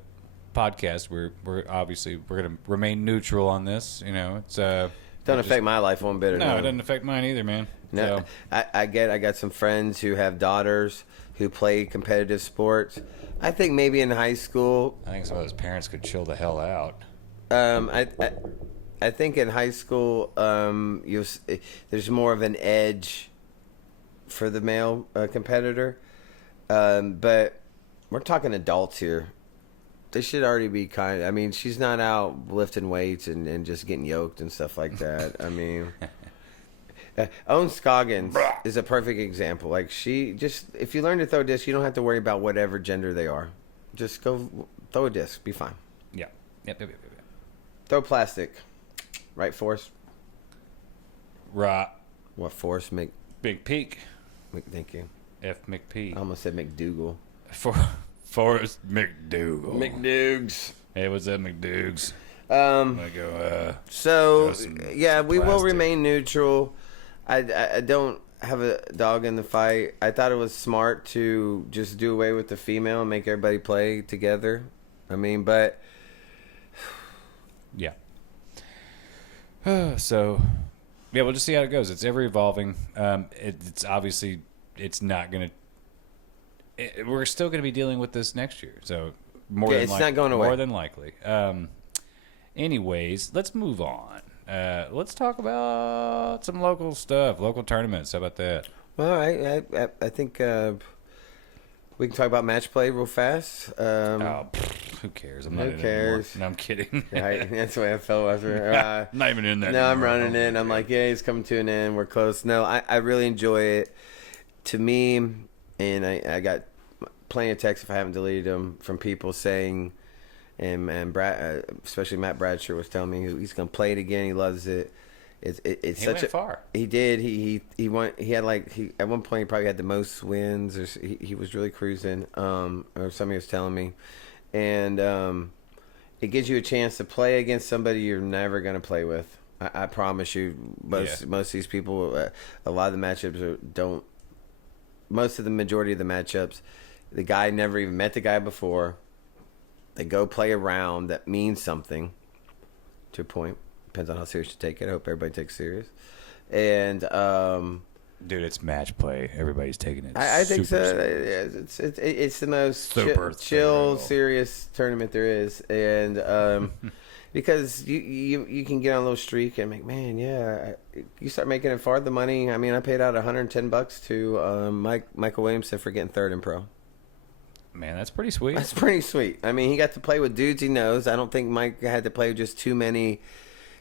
podcast, we're obviously going to remain neutral on this. It's Doesn't affect my life one bit. No, it doesn't affect mine either, man. No, So, I got some friends who have daughters who play competitive sports. I think maybe in high school. I think some of those parents could chill the hell out. I think in high school, there's more of an edge for the male competitor. But we're talking adults here. They should already be I mean, she's not out lifting weights and just getting yoked and stuff like that. I mean, Owen Scoggins is a perfect example. Like, if you learn to throw a disc, you don't have to worry about whatever gender they are. Just go throw a disc. Be fine. Yeah. Yep. Throw plastic. Right, Forrest? Right. What, Forrest? Big Peak. Thank you. F. McP. I almost said McDougal. Forrest McDougal. McDougs. Hey, what's up, McDougs? I'm gonna go. So, some we will plastic. remain neutral. I don't have a dog in the fight. I thought it was smart to just do away with the female and make everybody play together. I mean, but... Yeah. So, yeah, we'll just see how it goes. It's ever evolving. It's obviously, it's not going to... We're still going to be dealing with this next year. So, It's not going away. More than likely. Anyways, let's move on Let's talk about some local stuff, local tournaments. How about that? Well, I think we can talk about match play real fast. Who cares? I'm not Who in it cares? anymore. No, I'm kidding. That's the way I felt after. Not even in that. No, I'm anymore. running it. I'm like, yeah, it's coming to an end. We're close. No, I really enjoy it. To me, and I got plenty of texts, if I haven't deleted them, from people saying, and Brad, especially Matt Bradshaw was telling me he's going to play it again. He loves it. It's He such went far. He did. He went. He had at one point he probably had the most wins, or he was really cruising. Or somebody was telling me, and it gives you a chance to play against somebody you're never going to play with. I promise you, most of these people, a lot of the matchups don't. Most of the majority of the matchups, the guy never even met the guy before. They go play a round that means something. To a point, depends on how serious you take it. I hope everybody takes it serious. And Dude, it's match play. Everybody's taking it. I think so. serious. It's the most Super chill, thorough. serious tournament there is, and because you can get on a little streak and make, man, yeah, you start making it far. The money. I mean, I paid out $110 to Michael Williamson for getting third in pro. Man, that's pretty sweet. That's pretty sweet. I mean, he got to play with dudes he knows. I don't think Mike had to play with just too many.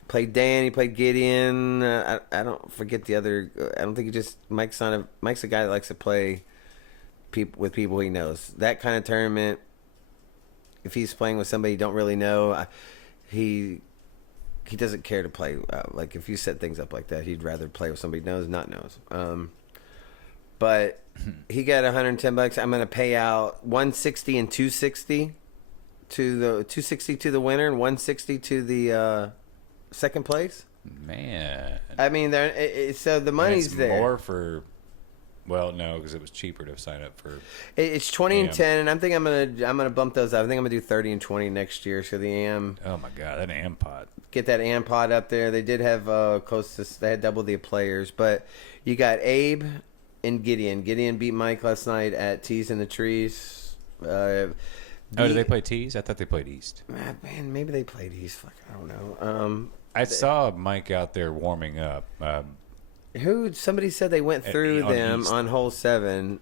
Played Dan, he played Gideon. I don't forget the other. I don't think he just Mike's a guy that likes to play with people he knows. That kind of tournament. If he's playing with somebody you don't really know, he doesn't care to play. Like if you set things up like that, he'd rather play with somebody he knows, not knows. But he got $110. I'm gonna pay out $160 and $260 to the $260 to the winner and $160 to the second place. Man, I mean, so the money's it's there. more for. Well, no, because it was cheaper to sign up for. It's 20 and 10, and I'm thinking I'm gonna bump those up. I think I'm gonna do 30 and 20 next year. So the AM. Oh my God, that AM pot. Get that AM pod up there. They did have close to. They had double the players, but you got Abe and Gideon. Gideon beat Mike last night at Tees in the Trees. Did they play Tees? I thought they played East. Man, maybe they played East. Fuck, I don't know. I saw Mike out there warming up. Somebody said they went through on them East. on hole 7.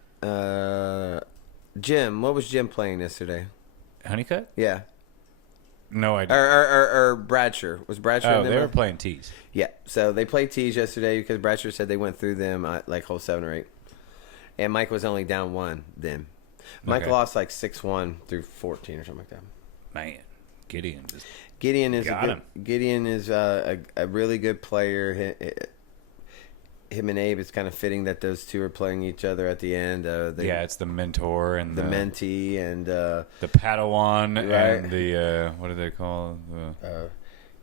Jim, what was Jim playing yesterday? Honeycutt? Yeah. No idea. Or Bradshaw. Was Bradshaw in Oh, them? they were playing Tees. Yeah. So they played tees yesterday because Bradshaw said they went through them at like hole 7 or 8. And Mike was only down 1 then. Mike Okay. lost like 6-1 through 14 or something like that. Man, Gideon just Gideon is Got him. Gideon is a really good player. Him and Abe, it's kind of fitting that those two are playing each other at the end. it's the mentor and the mentee and the Padawan Right. and the what do they call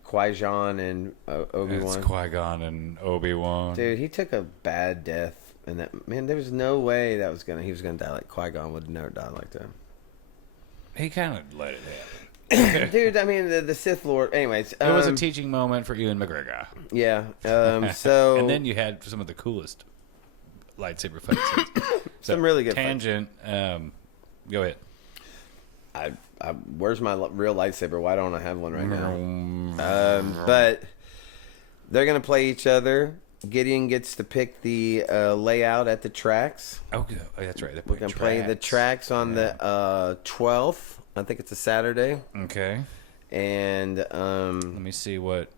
Qui-Gon and It's Obi-Wan. Qui-Gon and Obi-Wan. Dude, he took a bad death, and that man, there was no way he was gonna die like Qui-Gon would have never died like that. He kind of let it happen. Dude, I mean the Sith Lord. Anyways, It was a teaching moment for Ewan McGregor. yeah. So And then you had some of the coolest lightsaber fight scenes. So, Some really good tangent. Go ahead. where's my real lightsaber? Why don't I have one right now? But they're gonna play each other. Gideon gets to pick the layout at the tracks. Oh, good. Oh, that's right. We're gonna play the tracks on the 12th. I think it's a Saturday. Okay. And Let me see what.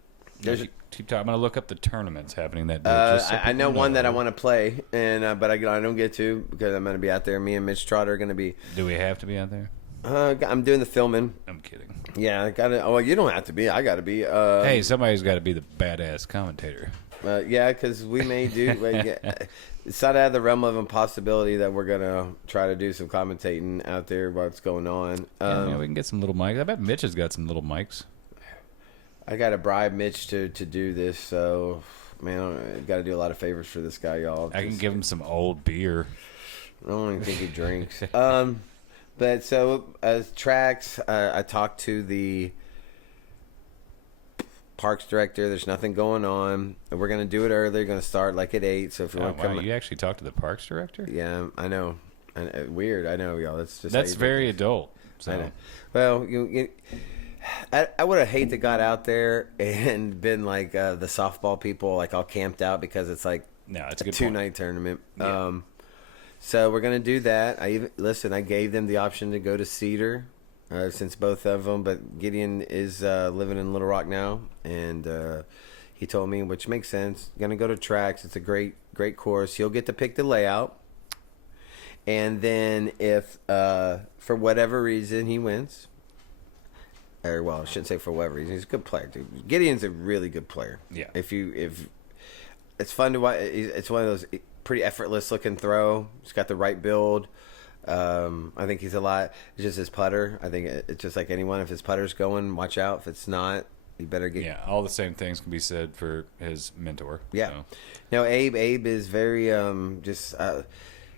There's- Keep talking. I'm gonna look up the tournaments happening that day. just so I know people one that I want to play, and but I don't get to because I'm gonna be out there. Me and Mitch Trotter are gonna be. Do we have to be out there? I'm doing the filming. I'm kidding. Yeah, I gotta. Oh, you don't have to be. I gotta be. Hey, somebody's got to be the badass commentator. Yeah, because we may do. It's not out of the realm of impossibility that we're gonna try to do some commentating out there. What's going on? Yeah, we can get some little mics. I bet Mitch has got some little mics. I got to bribe Mitch to do this. So, man, I got to do a lot of favors for this guy, y'all. I can give him some old beer. I don't even think he drinks. But so as tracks, I talked to the parks director. There's nothing going on. We're gonna do it early. Going to start like at 8. So if you Oh, want to wow, come, you actually talked to the parks director? yeah, I know. Weird. I know, y'all. That's just how That's you do very it. adult. I So know. Well, I would have hated to got out there and been like the softball people, like all camped out because it's like No, it's a good 2-night tournament. Yeah. So we're gonna do that. I gave them the option to go to Cedar, since both of them. But Gideon is living in Little Rock now, and he told me, which makes sense. Gonna go to tracks. It's a great course. He'll get to pick the layout, and then if for whatever reason he wins. Or well, I shouldn't say for whatever reason. He's a good player, dude. Gideon's a really good player. Yeah. If it's fun to watch, it's one of those pretty effortless looking throw. He's got the right build. I think he's a lot. It's just his putter. I think it's just like anyone. If his putter's going, watch out. If it's not, you better get. Yeah, all the same things can be said for his mentor. Yeah. So. No, Abe is very just.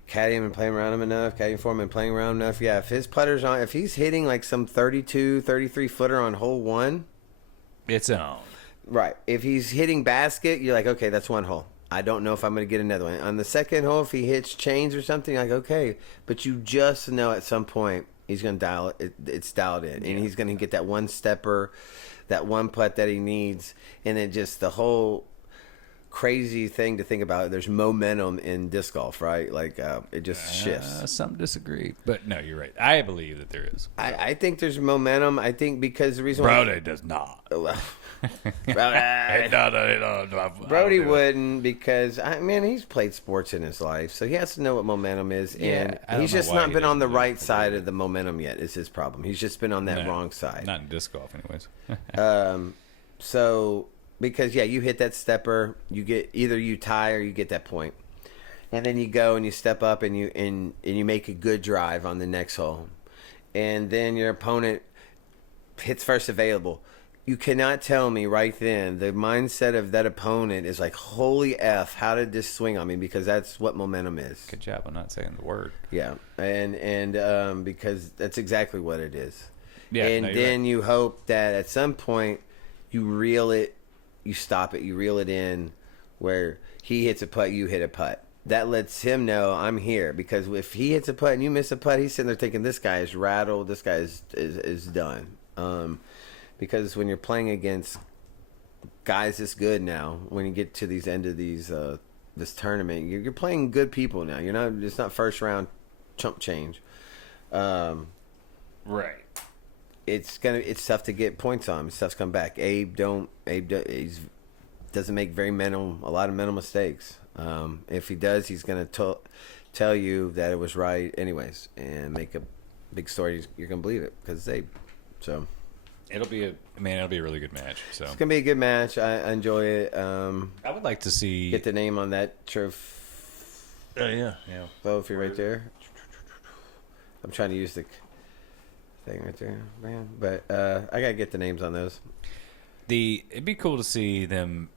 Caddying and playing around him enough, caddying for him and playing around enough. Yeah, if his putter's on, if he's hitting like some 32, 33 footer on hole 1, It's on. right. If he's hitting basket, you're like, okay, that's one hole. I don't know if I'm going to get another one. On the second hole, if he hits chains or something, you're like, okay. But you just know at some point he's going to dial it. It's dialed in. And he's going to get that one stepper, that one putt that he needs. And then just the whole crazy thing to think about. There's momentum in disc golf, right? Like it just shifts. Some disagree, but no, you're right. I believe that there is. I think there's momentum. I think because the reason Brody does not. Brody wouldn't because he's played sports in his life, so he has to know what momentum is, Yeah, I and don't he's know just why not he been on the doesn't right do it. side of the momentum yet. Is his problem? He's just been on that No, wrong side. Not in disc golf, anyways. So because you hit that stepper, you get either you tie or you get that point, and then you go and you step up and you make a good drive on the next hole, and then your opponent hits first available. You cannot tell me right then the mindset of that opponent is like, holy F, how did this swing on me? Because that's what momentum is. Good job on not saying the word. Yeah, and because that's exactly what it is. Yeah, and no, you're then right. you hope that at some point you reel it, you stop it, you reel it in where he hits a putt, you hit a putt. That lets him know I'm here, because if he hits a putt and you miss a putt, he's sitting there thinking this guy is rattled, this guy is done. Because when you're playing against guys this good now, when you get to these end of these this tournament, you're playing good people now. You're not. It's not first round chump change. Right. It's tough to get points on him. It's tough to come back. Abe doesn't make a lot of mental mistakes. If he does, he's gonna tell you that it was right anyways and make a big story. You're gonna believe it because it's Abe. So. It'll be a really good match. So It's gonna be a good match. I enjoy it. I would like to see Get the name on that trophy yeah. right there. I'm trying to use the thing right there, man. But I gotta get the names on those. It'd be cool to see them,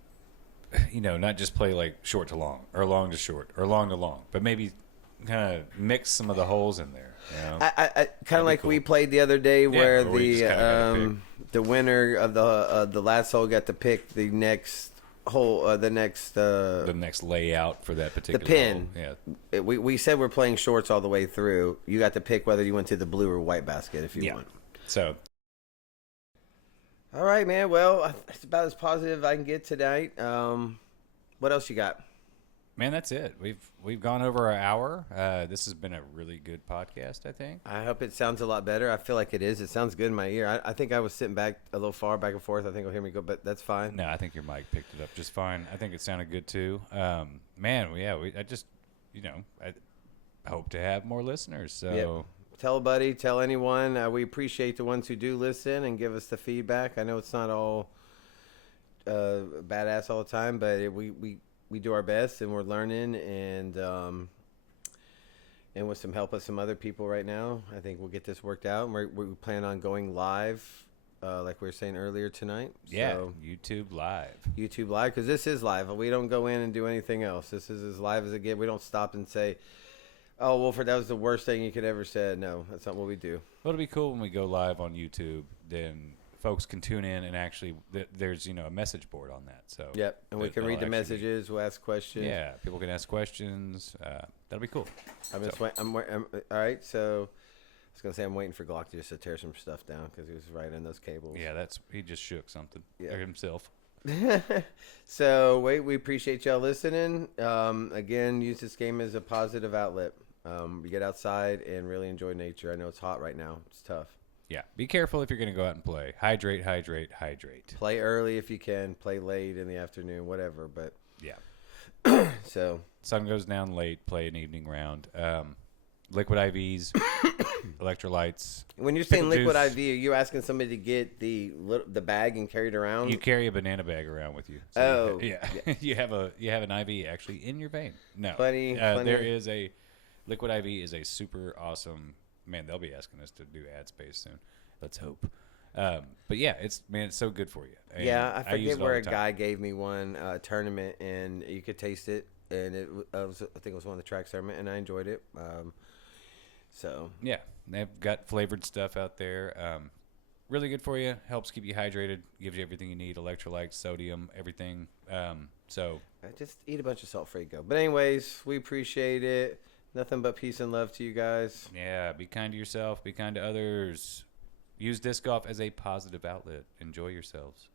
not just play like short to long or long to short or long to long, but maybe kind of mix some of the holes in there. I kind of like cool. we played the other day where where we just kinda the winner of the last hole got to pick the next hole, the next layout for that particular pin. hole. Yeah. We said we're playing shorts all the way through. You got to pick whether you went to the blue or white basket if you want. So All right, man. Well, it's about as positive I can get tonight. What else you got? man, that's it. We've gone over an hour. This has been a really good podcast, I think. I hope it sounds a lot better. I feel like it is. It sounds good in my ear. I think I was sitting back a little far back and forth. I think you'll hear me go, but that's fine. No, I think your mic picked it up just fine. I think it sounded good too. Man, I hope to have more listeners. So Yep. Tell a buddy, tell anyone. We appreciate the ones who do listen and give us the feedback. I know it's not all badass all the time, but we do our best, and we're learning, and with some help of some other people right now, I think we'll get this worked out. And we plan on going live, like we were saying earlier tonight. yeah, So, YouTube Live. YouTube Live, because this is live. We don't go in and do anything else. This is as live as it gets. We don't stop and say, "Oh, Wolford, that was the worst thing you could ever say." No, that's not what we do. Well, it'll be cool when we go live on YouTube. Then folks can tune in and actually there's a message board on that. So Yep, and we can read the messages. We'll ask questions. Yeah, people can ask questions. That'll be cool. All right, so was gonna say I'm waiting for Glock just to tear some stuff down because he was right in those cables. Yeah, he just shook something himself. So we appreciate y'all listening. Again, use this game as a positive outlet. We get outside and really enjoy nature. I know it's hot right now. It's tough. Yeah, be careful if you're going to go out and play. Hydrate, hydrate, hydrate. Play early if you can. Play late in the afternoon, whatever. But yeah. So sun goes down late. Play an evening round. Liquid IVs, electrolytes. when you're saying liquid juice. IV, are you asking somebody to get the bag and carry it around? You carry a banana bag around with you. So yeah. you have an IV actually in your vein. No, Plenty. There is a liquid IV is a super awesome. Man, they'll be asking us to do ad space soon. Let's hope. But yeah, it's so good for you. And I use forget it all where the a time. guy gave me one tournament, and you could taste it, and I think it was one of the tracks tournament, and I enjoyed it. So Yeah, they've got flavored stuff out there. Really good for you. Helps keep you hydrated. Gives you everything you need: electrolytes, sodium, everything. So just eat a bunch of salt-free go. But anyways, we appreciate it. Nothing but peace and love to you guys. yeah, be kind to yourself. Be kind to others. Use disc golf as a positive outlet. Enjoy yourselves.